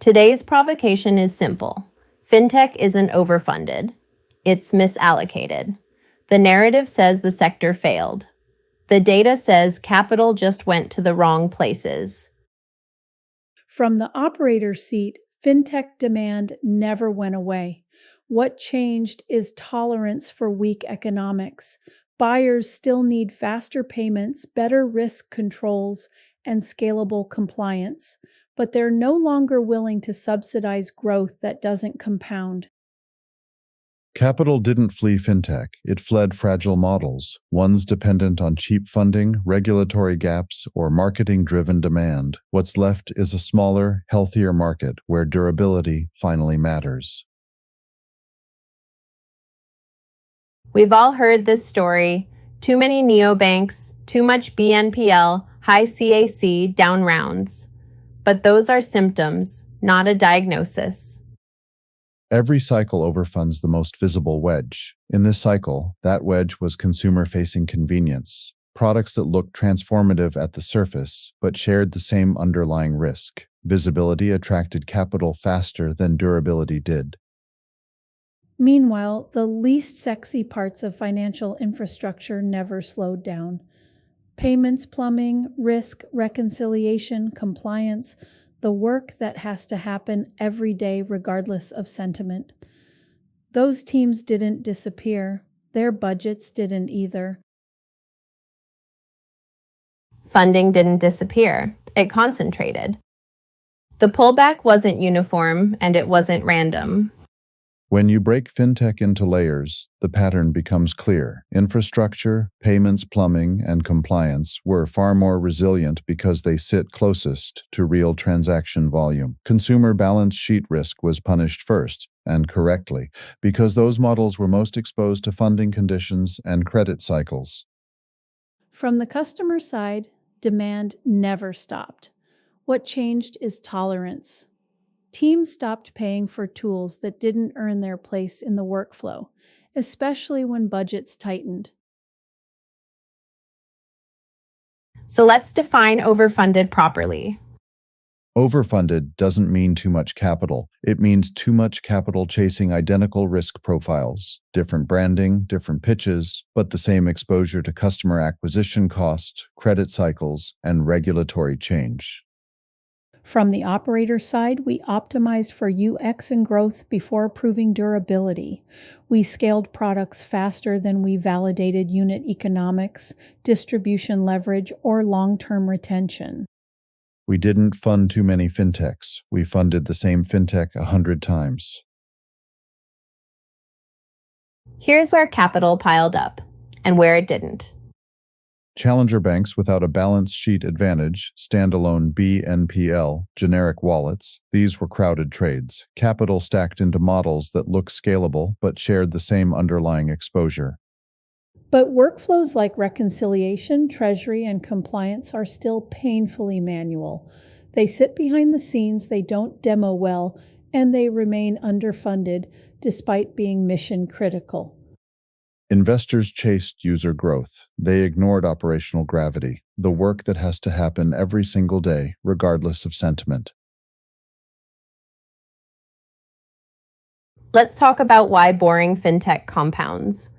Today's provocation is simple. Fintech isn't overfunded. It's misallocated. The narrative says the sector failed. The data says capital just went to the wrong places. From the operator's seat, fintech demand never went away. What changed is tolerance for weak economics. Buyers still need faster payments, better risk controls, and scalable compliance, but they're no longer willing to subsidize growth that doesn't compound. Capital didn't flee fintech, it fled fragile models, ones dependent on cheap funding, regulatory gaps, or marketing-driven demand. What's left is a smaller, healthier market where durability finally matters. We've all heard this story. Too many neobanks, too much BNPL, high CAC, down rounds. But those are symptoms, not a diagnosis. Every cycle overfunds the most visible wedge. In this cycle, that wedge was consumer-facing convenience, products that looked transformative at the surface but shared the same underlying risk. Visibility attracted capital faster than durability did. Meanwhile, the least sexy parts of financial infrastructure never slowed down. Payments plumbing, risk, reconciliation, compliance, the work that has to happen every day regardless of sentiment. Those teams didn't disappear. Their budgets didn't either. Funding didn't disappear. It concentrated. The pullback wasn't uniform and it wasn't random. When you break fintech into layers, the pattern becomes clear. Infrastructure, payments, plumbing, and compliance were far more resilient because they sit closest to real transaction volume. Consumer balance sheet risk was punished first, and correctly, because those models were most exposed to funding conditions and credit cycles. From the customer side, demand never stopped. What changed is tolerance. Teams stopped paying for tools that didn't earn their place in the workflow, especially when budgets tightened. So let's define overfunded properly. Overfunded doesn't mean too much capital. It means too much capital chasing identical risk profiles, different branding, different pitches, but the same exposure to customer acquisition cost, credit cycles, and regulatory change. From the operator side, we optimized for UX and growth before proving durability. We scaled products faster than we validated unit economics, distribution leverage, or long-term retention. We didn't fund too many fintechs. We funded the same fintech 100 times. Here's where capital piled up and where it didn't. Challenger banks without a balance sheet advantage, standalone BNPL, generic wallets, these were crowded trades. Capital stacked into models that looked scalable but shared the same underlying exposure. But workflows like reconciliation, treasury, and compliance are still painfully manual. They sit behind the scenes, they don't demo well, and they remain underfunded despite being mission critical. Investors chased user growth. They ignored operational gravity, the work that has to happen every single day, regardless of sentiment. Let's talk about why boring fintech compounds.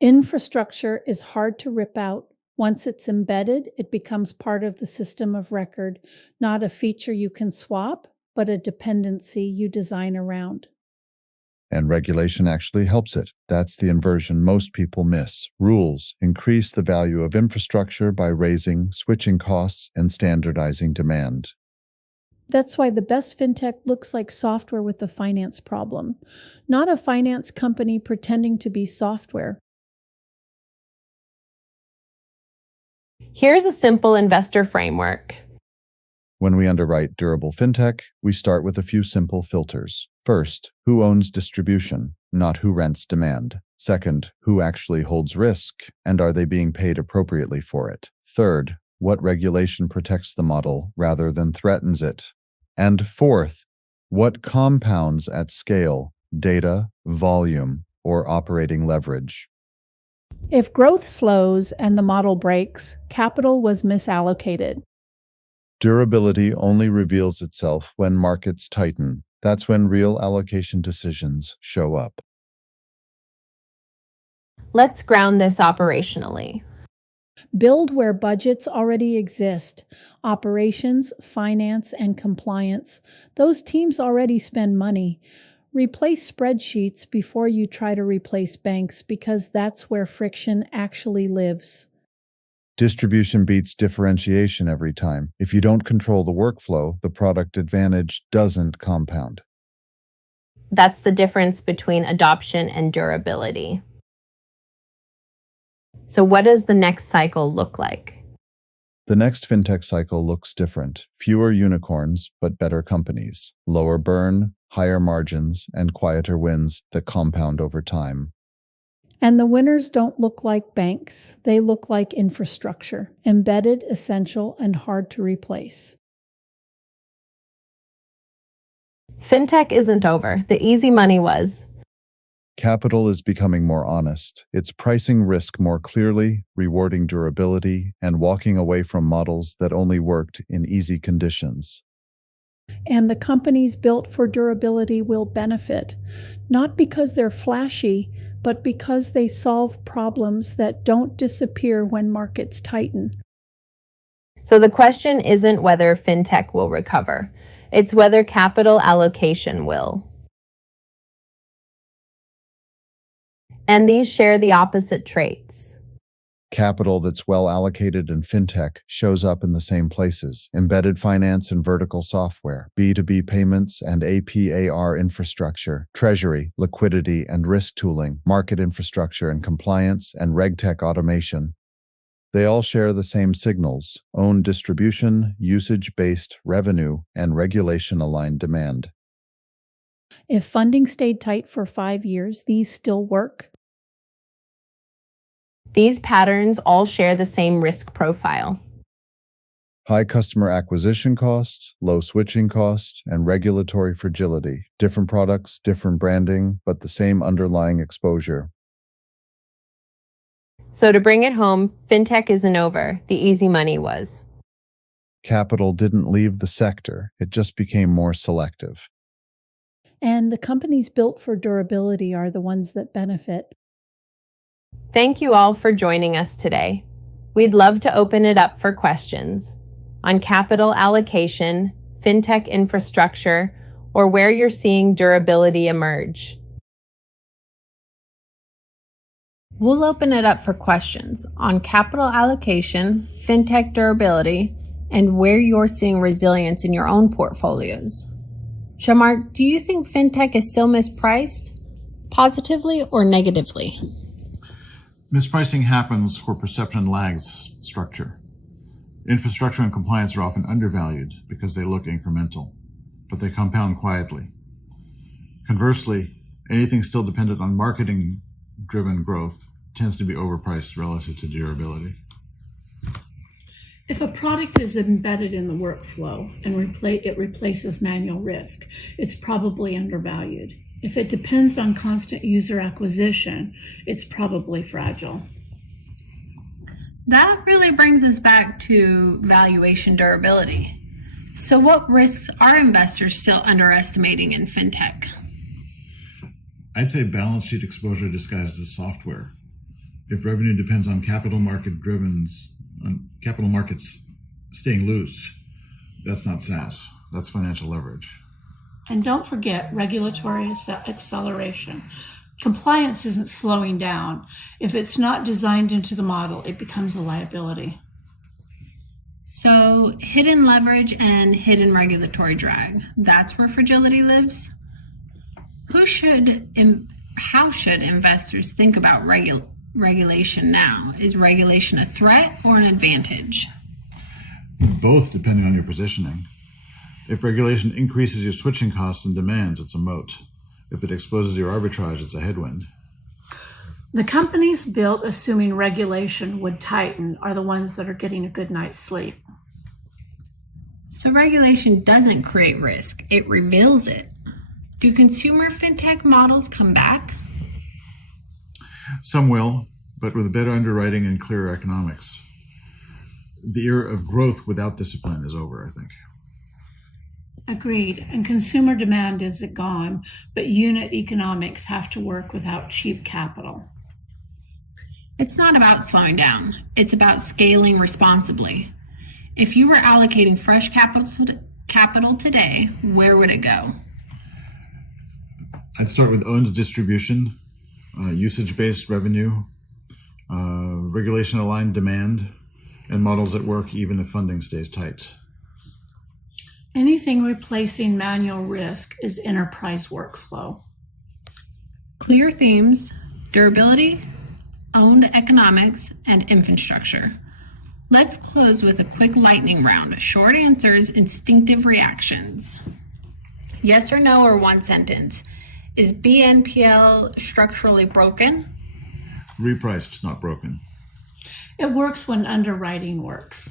Infrastructure is hard to rip out. Once it's embedded, it becomes part of the system of record, not a feature you can swap, but a dependency you design around. And regulation actually helps it. That's the inversion most people miss. Rules increase the value of infrastructure by raising switching costs and standardizing demand. That's why the best fintech looks like software with a finance problem, not a finance company pretending to be software. Here's a simple investor framework. When we underwrite durable fintech, we start with a few simple filters. First, who owns distribution, not who rents demand. Second, who actually holds risk, and are they being paid appropriately for it? Third, what regulation protects the model rather than threatens it? And fourth, what compounds at scale, data, volume, or operating leverage? If growth slows and the model breaks, capital was misallocated. Durability only reveals itself when markets tighten. That's when real allocation decisions show up. Let's ground this operationally. Build where budgets already exist. Operations, finance, and compliance. Those teams already spend money. Replace spreadsheets before you try to replace banks because that's where friction actually lives. Distribution beats differentiation every time. If you don't control the workflow, the product advantage doesn't compound. That's the difference between adoption and durability. So what does the next cycle look like? The next fintech cycle looks different. Fewer unicorns, but better companies. Lower burn, higher margins, and quieter wins that compound over time. And the winners don't look like banks. They look like infrastructure, embedded, essential, and hard to replace. Fintech isn't over. The easy money was. Capital is becoming more honest. It's pricing risk more clearly, rewarding durability, and walking away from models that only worked in easy conditions. And the companies built for durability will benefit, not because they're flashy, but because they solve problems that don't disappear when markets tighten. So the question isn't whether fintech will recover. It's whether capital allocation will. And these share the opposite traits. Capital that's well allocated in fintech shows up in the same places: embedded finance and vertical software, B2B payments and AP/AR infrastructure, treasury, liquidity and risk tooling, market infrastructure and compliance, and RegTech automation. They all share the same signals: own distribution, usage-based revenue, and regulation-aligned demand. If funding stayed tight for 5 years, these still work. These patterns all share the same risk profile. High customer acquisition costs, low switching costs, and regulatory fragility. Different products, different branding, but the same underlying exposure. So to bring it home, fintech isn't over. The easy money was. Capital didn't leave the sector, it just became more selective. And the companies built for durability are the ones that benefit. Thank you all for joining us today. We'd love to open it up for questions on capital allocation, fintech infrastructure, or where you're seeing durability emerge. We'll open it up for questions on capital allocation, fintech durability, and where you're seeing resilience in your own portfolios. Shamar, do you think fintech is still mispriced, positively or negatively? Mispricing happens where perception lags structure. Infrastructure and compliance are often undervalued because they look incremental, but they compound quietly. Conversely, anything still dependent on marketing-driven growth tends to be overpriced relative to durability. If a product is embedded in the workflow and it replaces manual risk, it's probably undervalued. If it depends on constant user acquisition, it's probably fragile. That really brings us back to valuation durability. So what risks are investors still underestimating in fintech? I'd say balance sheet exposure disguised as software. If revenue depends on capital markets staying loose, that's not SaaS. That's financial leverage. And don't forget regulatory acceleration. Compliance isn't slowing down. If it's not designed into the model, it becomes a liability. So hidden leverage and hidden regulatory drag, that's where fragility lives? How should investors think about regulation now? Is regulation a threat or an advantage? Both, depending on your positioning. If regulation increases your switching costs and demands, it's a moat. If it exposes your arbitrage, it's a headwind. The companies built assuming regulation would tighten are the ones that are getting a good night's sleep. So regulation doesn't create risk, it reveals it. Do consumer fintech models come back? Some will, but with better underwriting and clearer economics. The era of growth without discipline is over, I think. Agreed. And consumer demand isn't gone, but unit economics have to work without cheap capital. It's not about slowing down. It's about scaling responsibly. If you were allocating fresh capital today, where would it go? I'd start with owned distribution, usage-based revenue, regulation-aligned demand, and models that work even if funding stays tight. Anything replacing manual risk is enterprise workflow. Clear themes, durability, owned economics, and infrastructure. Let's close with a quick lightning round. Short answers, instinctive reactions. Yes or no, or one sentence. Is BNPL structurally broken? Repriced, not broken. It works when underwriting works.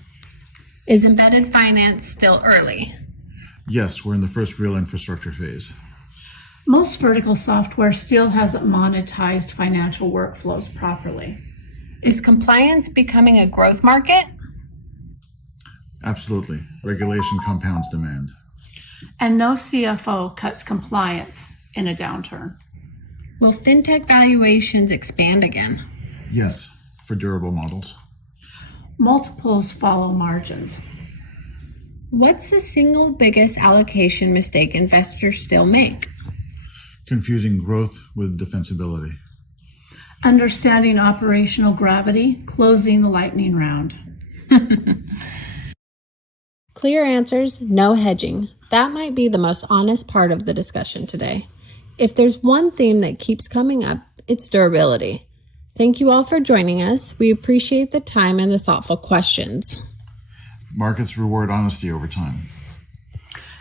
Is embedded finance still early? Yes, we're in the first real infrastructure phase. Most vertical software still hasn't monetized financial workflows properly. Is compliance becoming a growth market? Absolutely. Regulation compounds demand. And no CFO cuts compliance in a downturn. Will fintech valuations expand again? Yes, for durable models. Multiples follow margins. What's the single biggest allocation mistake investors still make? Confusing growth with defensibility. Understanding operational gravity, closing the lightning round. Clear answers, no hedging. That might be the most honest part of the discussion today. If there's one theme that keeps coming up, it's durability. Thank you all for joining us. We appreciate the time and the thoughtful questions. Markets reward honesty over time.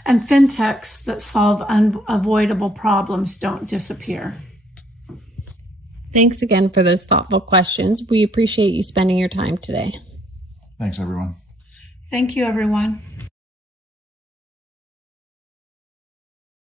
And fintechs that solve unavoidable problems don't disappear. Thanks again for those thoughtful questions. We appreciate you spending your time today. Thanks, everyone. Thank you, everyone.